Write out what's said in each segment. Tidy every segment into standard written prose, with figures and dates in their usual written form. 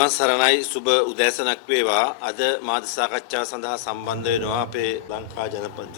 තෙරුවන් සරණයි සුබ උදෑසනක් වේවා. අද මාධ්‍ය සාකච්ඡාව සඳහා සම්බන්ධ වෙනවා අපේ ලංකා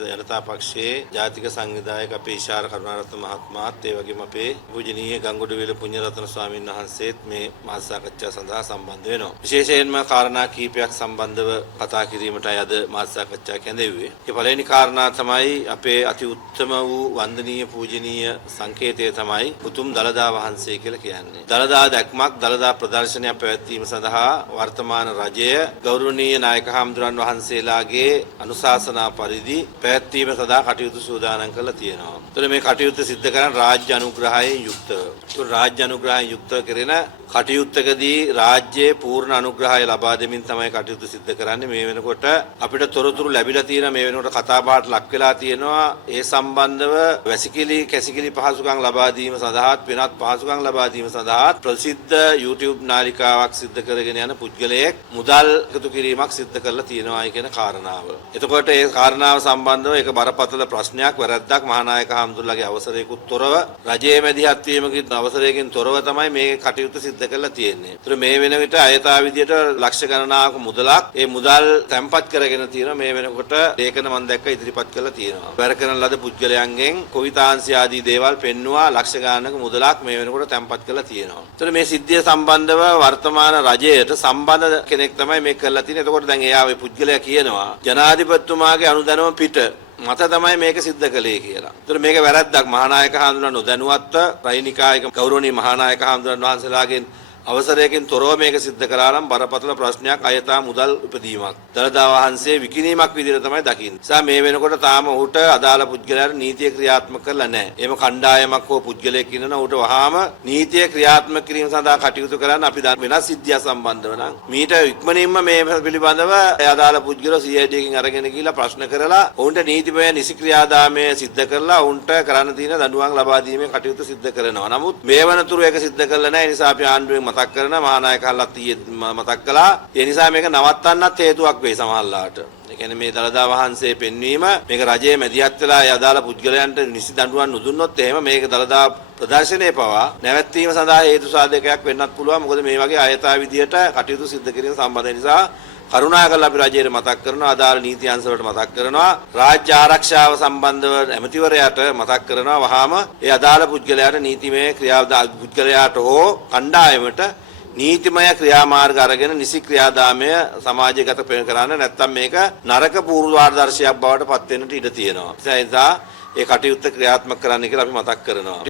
ජනතා පක්ෂයේ ජාතික සංවිධායක අපේ ඉෂාර කරුණාරත්න මහත්මයාත් ඒ වගේම අපේ පූජනීය ගංගොඩවිල පුණ්‍යරත්න ස්වාමීන් වහන්සේත් මේ මාධ්‍ය සාකච්ඡාව සඳහා සම්බන්ධ වෙනවා. විශේෂයෙන්ම කාරණා කීපයක් සම්බන්ධව කතා කිරීමටයි අද මාධ්‍ය සාකච්ඡාව කැඳෙව්වේ. ඒ පළවෙනි කාරණා තමයි අපේ අති උත්තම වූ වන්දනීය පූජනීය සංකේතය තමයි උතුම් දළදා වහන්සේ කියලා කියන්නේ. දළදා දැක්මක් දළදා ප්‍රදර්ශනයක් පැවැත්වීම සඳහා වර්තමාන රජය ගෞරවනීය නායක හාමුදුරන් වහන්සේලාගේ අනුශාසනා පරිදි පැවැත්වීම සඳහා කටයුතු සූදානම් කරලා තියෙනවා. ඒතර මේ කටයුත්ත සිද්ධ කරන රාජ්‍ය අනුග්‍රහයෙන් යුක්තව. ඒතර රාජ්‍ය අනුග්‍රහයෙන් යුක්තව කරන කටයුත්තකදී රාජ්‍යයේ පූර්ණ අනුග්‍රහය ලබා දෙමින් තමයි කටයුතු සිද්ධ කරන්නේ. මේ වෙනකොට අපිට තොරතුරු ලැබිලා තියෙන මේ වෙනකොට කතාබහට ලක් වෙලා තියෙනවා. ඒ සම්බන්ධව වැසිකිලි කැසිකිලි පහසුකම් ලබා දීම සඳහාත් වෙනත් පහසුකම් ලබා දීම සඳහාත් ප්‍රසිද්ධ YouTube නාලිකාවක් සිද්ධ කරගෙන යන පුද්ගලයෙක් මුදල් එකතු කිරීමක් සිද්ධ කරලා තියෙනවා කියන කාරණාව. එතකොට ඒ කාරණාව සම්බන්ධව ඒක බරපතල ප්‍රශ්නයක් වැරද්දක් මහානායක හාමුදුරුවෝගේ අවසරයකුත් තොරව රජයේ මැදිහත් වීමකින් අවසරයකින් තොරව තමයි මේ කටයුතු සිද්ධ කරලා තියෙන්නේ. ඒතර මේ වෙන විට අයථා විදියට ලක්ෂ ගණනාවක මුදලක් ඒ මුදල් තැන්පත් කරගෙන තියෙනවා. මේ වෙනකොට ලේඛන මම දැක්ක ඉදිරිපත් කරලා තියෙනවා. වැඩ කරන ලද පුද්ගලයන්ගෙන් කොවිතාංශය ආදී දේවල් පෙන්නවා ලක්ෂ ගණනක මුදලක් මේ වෙනකොට තැන්පත් කරලා තියෙනවා. ඒතර මේ සිද්ධිය සම්බන්ධව වර්තමාන රජයට සම්බන්ධ කෙනෙක් තමයි මේක කරලා තියෙන්නේ. එතකොට දැන් එයා මේ පුද්ගලයා කියනවා ජනාධිපතිතුමාගේ අනුදැනුම පිට මත තමයි මේක සිද්ධ කළේ කියලා. ඒතර මේක වැරද්දක්. මහානායක හාමුදුරන් නොදැනුවත්ව රයිනිකායක ගෞරවනීය මහානායක හාමුදුරන් වහන්සේලාගෙන් අවසරයකින් තොරව මේක සිද්ධ කරා නම් බරපතල ප්‍රශ්නයක් අයථා මුදල් උපදීමක්. දළදා වහන්සේ විකිණීමක් විදිහට තමයි දකින්නේ. නිසා මේ වෙනකොට තාම ඔහුට අදාළ පුද්ගලයාට නීතිය ක්‍රියාත්මක කරලා නැහැ. එහෙම කණ්ඩායමක් හෝ පුද්ගලයෙක් ඉන්නන ඔහුට වහාම නීතිය ක්‍රියාත්මක කිරීම සඳහා කටයුතු කරන්න අපි වෙනස් සිද්ධිය සම්බන්ධව නම් මීට ඉක්මනින්ම මේ පිළිබඳව අදාළ පුද්ගලෝ CID එකකින් අරගෙන ගිහිලා ප්‍රශ්න කරලා ඔවුන්ට නීතිමය නිසි ක්‍රියාදාමය සිද්ධ කරලා ඔවුන්ට කරන්න තියෙන දඬුවම් ලබා දීමේ කටයුතු සිද්ධ කරනවා. නමුත් මේ වනතුරු ඒක සිද්ධ කරලා නැහැ. නිසා අපි ආණ්ඩුවෙන් මතක් කරන මහානායක හල්ලත් මතක් කළා. ඒ නිසා මේක නවත්තන්නත් හේතුවක් වෙයි සමහරලාට. ඒ කියන්නේ මේ දළදා වහන්සේ පෙන්වීම මේක රජයේ මැදිහත් වෙලා අදාළ පුද්ගලයන්ට නිසි දඬුවම් නොදුන්නොත් එහෙම මේක දළදා ප්‍රදර්ශනයේ පවා නැවැත්වීම සඳහා හේතු සාධකයක් වෙන්නත් පුළුවන්. මොකද මේ වගේ අයථා විදියට කටයුතු සිද්ධ කිරීම සම්බන්ධ නිසා කරුණාකරලා අපි රජයට මතක් කරනවා අදාළ නීති අංශ වලට මතක් කරනවා රාජ්‍ය ආරක්ෂාව සම්බන්ධව ඇමතිවරයාට මතක් කරනවා වහාම ඒ අදාළ පුද්ගලයාට නීතිමය පුද්ගලයාට හෝ කණ්ඩායමට නීතිමය ක්‍රියාමාර්ග අරගෙන නිසි ක්‍රියාදාමය සමාජගත කරන්න නැත්නම් මේක නරක පූර්වාදර්ශයක් බවට පත් වෙන්නට ඉඩ තියෙනවා. ඒ නිසා ඒ කටයුත්ත ක්‍රියාත්මක කරන්න කියලා අපි මතක් කරනවා.